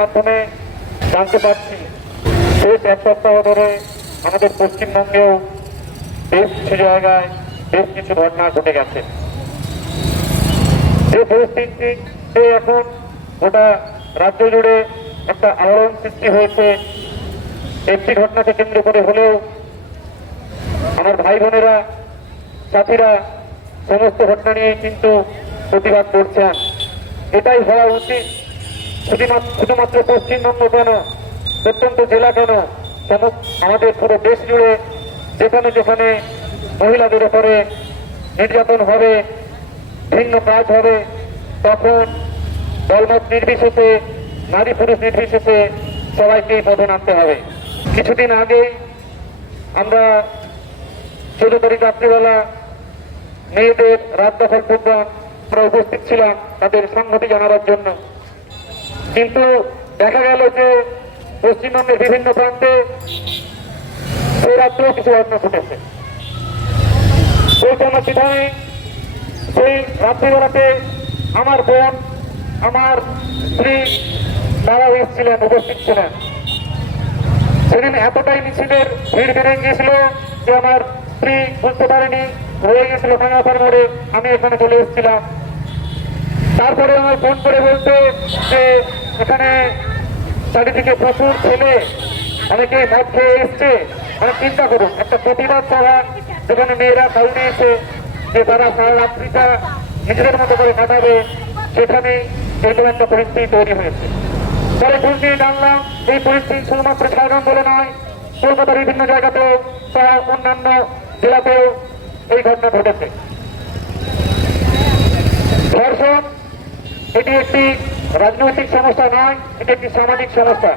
মাধ্যমে জানতে পারছি, বেশ এক সপ্তাহ ধরে আমাদের পশ্চিমবঙ্গেও বেশ কিছু জায়গায় বেশ কিছু ঘটনা ঘটে গেছে। যে পরিস্থিতিতে এখন গোটা রাজ্য জুড়ে একটা আলোড়ন সৃষ্টি হয়েছে একটি ঘটনাকে কেন্দ্র করে হলেও আমার ভাই বোনেরা সাথীরা সমস্ত ঘটনা নিয়ে কিন্তু প্রতিবাদ করছেন এটাই হওয়া উচিত। শুধুমাত্র পশ্চিমবঙ্গ কেন, প্রত্যন্ত জেলা কেন আমাদের পুরো দেশ জুড়ে যেখানে যেখানে মহিলাদের উপরে নির্যাতন হবে, ভিন্ন কাজ হবে, তখন দলমত নির্বিশেষে নারী পুরুষ নির্বিশেষে সবাইকেই পথে নামতে হবে। কিছুদিন আগেই আমরা চোদ্দ তারিখ রাত্রিবেলা মেয়েদের রাত দখল প্রোগ্রাম উপস্থিত ছিলাম তাদের সংহতি জানাবার জন্য। কিন্তু দেখা গেল যে পশ্চিমবঙ্গের বিভিন্ন প্রান্তে সেই রাত্রেও কিছু ঘটনা ঘটেছে। সেই জন্মবিধানে সেই রাত্রিবেলাতে আমার বোন, আমার স্ত্রী তারাও এসেছিলেন, উপস্থিত ছিলেন। সেদিন এতটাই মিছিলের ভিড় বেড়ে গিয়েছিল যে আমার স্ত্রী বুঝতে পারেনি, হয়ে গেছিল ভাঙাপার মোড়ে। আমি এখানে চলে এসেছিলাম। তারপরে আমার ফোন করে বলতে যে এখানে চারিদিকে প্রচুর ছেলে অনেকে মদ খেয়ে এসছে। মানে চিন্তা করুন, একটা প্রতিবাদ সভা যেখানে মেয়েরা কাউকে এসে যে তারা সারা রাত্রিটা নিজেদের মতো করে কাটাবে, সেখানে এরকম একটা পরিস্থিতি তৈরি হয়েছে। পরে ঘুষ দিয়ে জানলাম, এই পরিস্থিতি শুধুমাত্র ঝাড়গ্রাম বলে নয়, কলকাতার বিভিন্ন জায়গাতেও সহ অন্যান্য জেলাতেও এই ঘটনা ঘটেছে। ধর্ষণ, এটি একটি রাজনৈতিক সমস্যা নয়, এটি একটি সামাজিক সমস্যা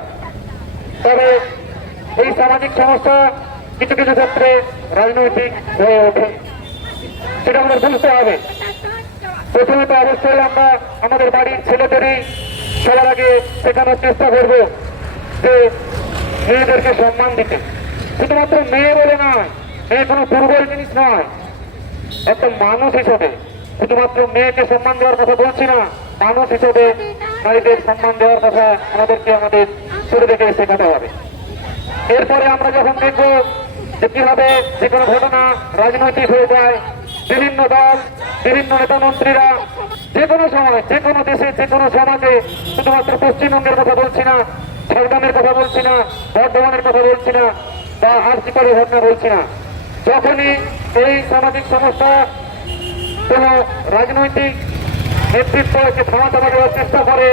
তবে এই সামাজিক সমস্যা কিছু কিছু ক্ষেত্রে রাজনৈতিক হয়ে ওঠে। সেটা আমাদের বুঝতে হবে। প্রথমে তো অবশ্যই আমরা আমাদের বাড়ির ছেলেদেরই সবার আগে শেখানোর চেষ্টা করব যে মেয়েদেরকে সম্মান দিতে। শুধুমাত্র মেয়ে বলে নয়, মেয়ে কোনো দুর্বল জিনিস নয়, একটা মানুষ হিসেবে। শুধুমাত্র মেয়েকে সম্মান দেওয়ার কথা বলছি না, মানুষ হিসেবে নারীদের সম্মান দেওয়ার কথা আমাদেরকে আমাদের ছোট থেকে শেখাতে হবে। এরপরে আমরা যখন দেখব যে কীভাবে যে কোনো ঘটনা রাজনৈতিক হয়ে যায় বিভিন্ন দল, বিভিন্ন নেতা মন্ত্রীরা যে কোনো সময়, যে কোনো দেশে, যে কোনো সমাজে, শুধুমাত্র পশ্চিমবঙ্গের কথা বলছি না, ঝাড়গ্রামের কথা বলছি না, বর্ধমানের কথা বলছি না, বা আর্থিকের ঘটনা বলছি না, যখনই এই সামাজিক সমস্যা, কোন রাজনৈতিক নেতৃত্ব একে থামাতে দেওয়ার চেষ্টা করে,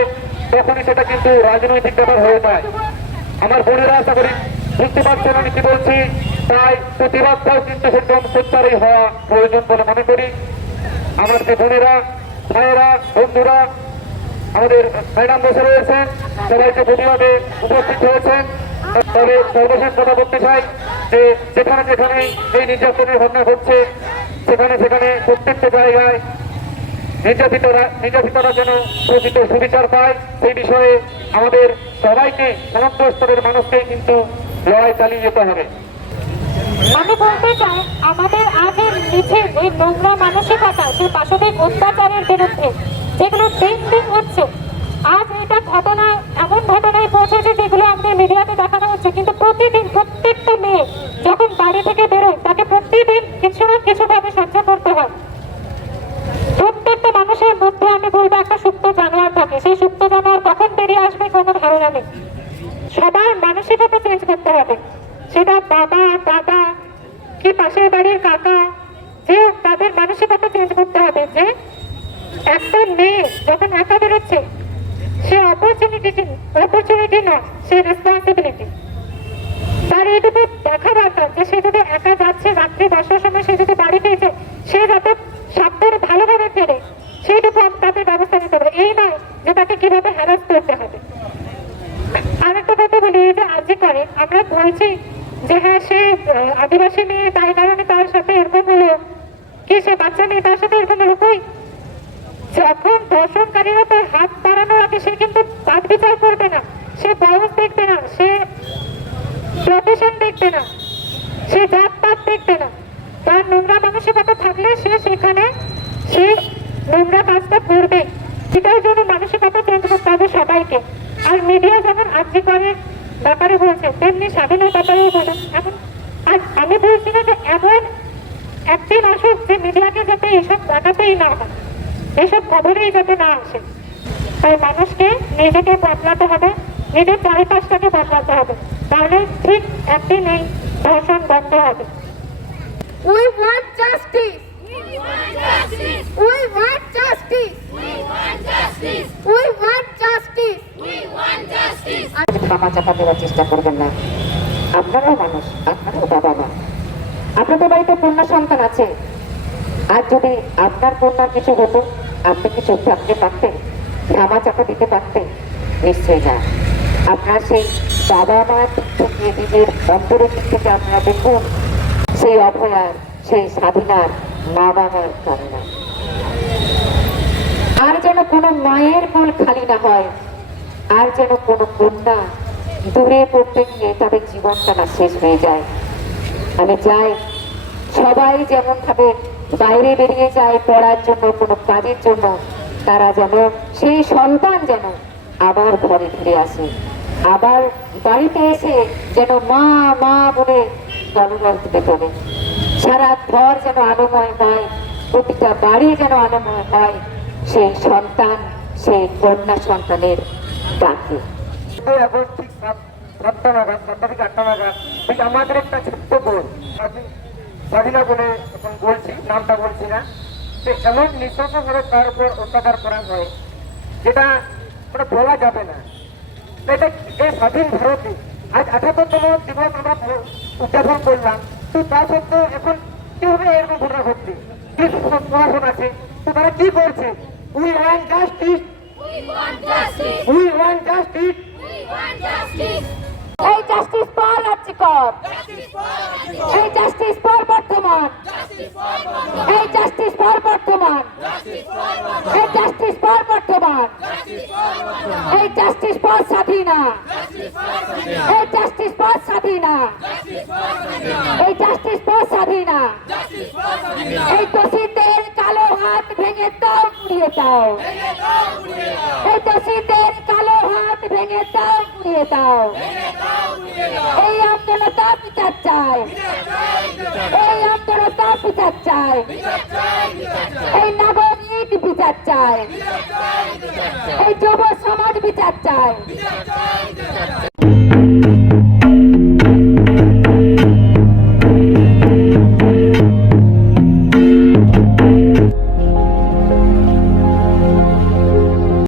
তখনই সেটা কিন্তু রাজনৈতিক ব্যাপার হয়ে যায়। আমার বোনেরা, আশা করি বুঝতে পারছেন আমি কি বলছি। তাই প্রতিবাদটাও কিন্তু সেরকম সোচ্চারই হওয়া প্রয়োজন বলে মনে করি। আমার যে বোনেরা, ভাইয়েরা, বন্ধুরা, আমাদের ম্যাডাম বসে রয়েছেন, সবাইকে প্রতিবাদে উপস্থিত হয়েছেন। তবে সর্বশেষ কথা বলতে চাই যে যেখানে যেখানে এই নির্যাতনের ঘটনা ঘটছে, সেখানে সেখানে প্রত্যেকটা জায়গায় নির্যাতিতরা নির্যাতিতরা যেন প্রকৃত সুবিচার পায়, সেই বিষয়ে আমাদের সবাইকে সমস্ত স্তরের মানুষকেই কিন্তু লড়াই চালিয়ে যেতে হবে। আমি বলতে চাই, আমাদের আগের মিছিল এই নোংরা মানসিকতা সেই পাশবিক অত্যাচারের বিরুদ্ধে যেগুলো দিন দিন হচ্ছে, আজ এটা ঘটনা এমন ঘটনায় পৌঁছেছে যেগুলো আমাদের মিডিয়াতে দেখানো হচ্ছে, কিন্তু প্রতিদিন প্রত্যেকটা মেয়ে যখন বাড়ি থেকে বেরোয়, তাকে প্রতিদিন কিছু না কিছু ভাবে সহ্য করতে হয়। প্রত্যেকটা মানুষের মধ্যে আমি বলব, একটা সুপ্ত জানোয়ার থাকে। সেই সুপ্ত জানোয়ার কখন বেরিয়ে আসবে কোনো ধারণা নেই। সবার মানসিকতা চেঞ্জ করতে হবে। সেটা বাবা, দাদা, কি পাশের বাড়ির কাকা, যে তাদের মানসিকতা চেঞ্জ করতে হবে, যে একটা মেয়ে যখন একা বেরোচ্ছে, সে অপরচুনিটি অপরচুনিটি না সে রেসপন্সিবিলিটি তার এইটুকু দেখা দরকার, যে সে যদি একা যাচ্ছে, রাত্রি দশটার সময় সে যদি বাড়ি পেয়েছে সে যাতে সাবধানে ভালোভাবে ফেরে সেইটুকু তাদের ব্যবস্থা নিতে হবে। এই নয় যে তাকে কীভাবে হ্যারাস করতে হবে। আরেকটা কথা বলি যে আজকে করে, আমরা বলছি যে হ্যাঁ সে আদিবাসী মেয়ে, তাই কারণে তার সাথে এরকম হলো। কি সে বাচ্চা মেয়ে, তার সাথে এরকম হলো কই? যখন দর্শনকারীরা তার হাত বাড়ানোর আগে, সে কিন্তু বাদ বিচার করবে না। সে বয়স দেখবে না, সে প্রফেশন দেখবে না, সে জাত পাত দেখবে না। তার নোংরা মানসিকতা থাকলে সে সেখানে, সে নোংরা কাজটা করবে সেটার জন্য মানসিকতা চেঞ্জ করতে হবে সবাইকে আর মিডিয়া যেমন আর্যিকরের ব্যাপারে বলছে তেমনি স্বাধীনের ব্যাপারেও বলে। এখন, আজ আমি বলছি যে এমন একদিন আসুক যে মিডিয়াকে যাতে এসব দেখাতেই না হয়। এসব খবরেই যাতে না আসে। তাই মানুষকে নিজেকে বদলাতে হবে, নিজের চারিপাশটাকে বদলাতে হবে। তাহলে ঠিক একদিন এই ধর্ষণ বন্ধ হবে। We want justice. We want justice. We want justice. We want justice. We want justice. We want ক্ষমা চাপা দেওয়ার চেষ্টা করবেন না। আপনারাও মানুষ, আপনারাও বাবা মা। আপনাদের বাড়িতে কন্যা সন্তান আছে। আর যদি আপনার কন্যার কিছু হতো, আপনি কি চোখ থাকতে পারতেন? ক্ষমা চাপা দিতে পারতেন? নিশ্চয়ই না। আপনার সেই বাবা মা থেকে, নিজের অন্তরের দিক থেকে আপনারা দেখুন, সেই অভয়ার, সেই স্বাধীনার মা বাবার কান্না আর যেন কোনো মায়ের কোল খালি না হয়, আর যেন কোনো কন্যা দূরে পড়তে গিয়ে তাদের জীবনটা না শেষ হয়ে যায়। আমি চাই সবাই যেমন ভাবে বাইরে বেরিয়ে যায় পড়ার জন্য, কোনো কাজের জন্য, তারা যেন সেই সন্তান যেন আবার ঘরে ফিরে আসে। আবার বাড়িতে এসে যেন মা মা বলে গণগণ দিতে পারে সারা ঘর যেন আলোময় হয়, প্রতিটা বাড়ি যেন আলোময় হয়, সেই সন্তান, সেই কন্যা সন্তানের ডাকে। তো এখন ঠিক সাত- সাতটা নাগাদ সাতটা থেকে আটটা নাগাদ ঠিক আমাদের একটা ছোট্ট বোন স্বাধীন- বলে এখন বলছি নামটা বলছি না। সে এমন নৃশংসভাবে তার উপর অত্যাচার করা হয় যেটা ওটা বলা যাবে না। এটা এই স্বাধীন ভারতে আজ আঠাত্তরতম দিবস আমরা উদযাপন করলাম তো তা সত্ত্বেও এখন কীভাবে এরকম ঘটনা ঘটছে কি প্রশাসন আছে? তো তারা কি করছে? We want justice. We want justice. এই জাস্টিস ফর রাজ্যকর এই জাস্টিস ফর বর্তমান এই জাস্টিস ফর বর্তমান এই জাস্টিস ফর বর্তমান এই জাস্টিস ফর স্বাধীনা এই জাস্টিস ফর স্বাধীনা এই জাস্টিস ফর স্বাধীনা এই দোষীদের কালো হাত ভেঙে দাও পুড়িয়ে দাও এই দোষীদের কালো হাত ভেঙে দাও পুড়িয়ে দাও। এই আন্দোলনটা বিচার চাই। এই আন্দোলনটা বিচার চাই। এই নাগরিক বিচার চাই। এই যুব সমাজ বিচার চাই।